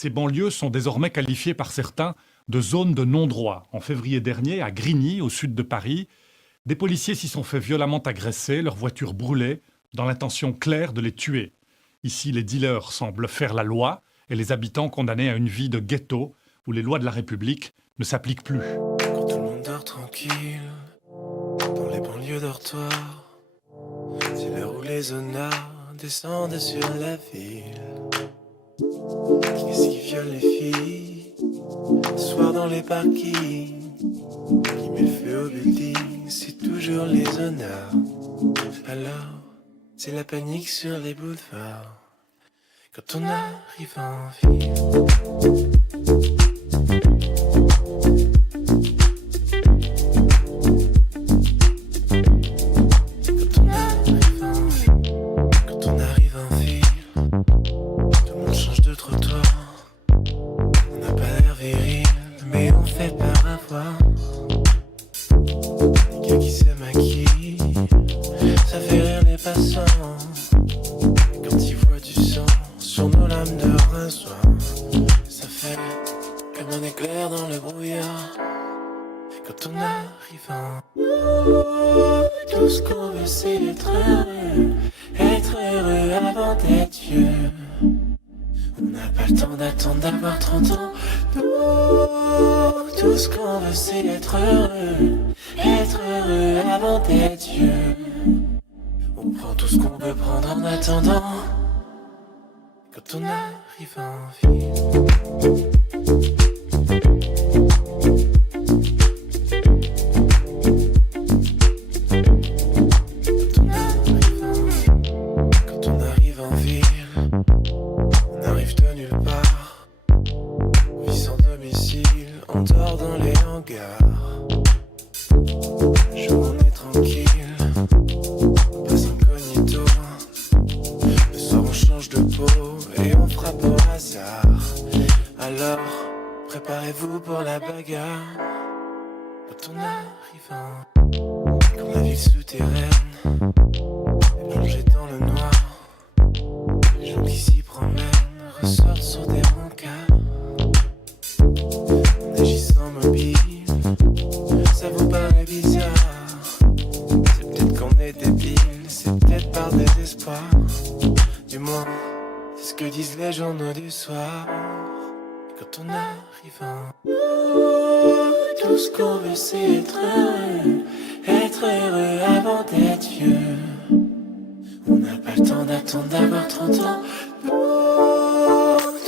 Ces banlieues sont désormais qualifiées par certains de zones de non-droit. En février dernier, à Grigny, au sud de Paris, des policiers s'y sont fait violemment agresser, leur voiture brûlait, dans l'intention claire de les tuer. Ici, les dealers semblent faire la loi et les habitants condamnés à une vie de ghetto où les lois de la République ne s'appliquent plus. Quand tout le monde dort tranquille, dans les banlieues dortoirs, c'est l'heure où les honnards descendent sur la ville. Qu'est-ce qui viole les filles, le soir dans les parkings, qui met le feu au building, c'est toujours les honnards. Alors, c'est la panique sur les boulevards, quand on arrive en ville. D'avoir 30 ans, nous, tout ce qu'on veut c'est être heureux avant d'être vieux. On prend tout ce qu'on peut prendre en attendant, quand on arrive en ville. Préparez-vous pour la bagarre. Quand on arrive comme la ville souterraine est plongée dans le noir. Les gens qui s'y promènent ressortent sur des rencarts. En agissant mobile, ça vous paraît bizarre. C'est peut-être qu'on est débile, c'est peut-être par désespoir. Du moins, c'est ce que disent les journaux du soir. Quand on arrive en tout ce qu'on veut c'est être heureux avant d'être vieux. On n'a pas le temps d'attendre d'avoir 30 ans.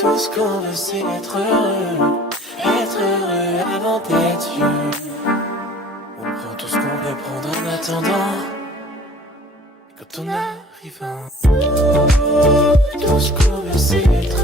Tout ce qu'on veut c'est être heureux avant d'être vieux. On prend tout ce qu'on peut prendre en attendant, quand on arrive en tout ce qu'on veut c'est être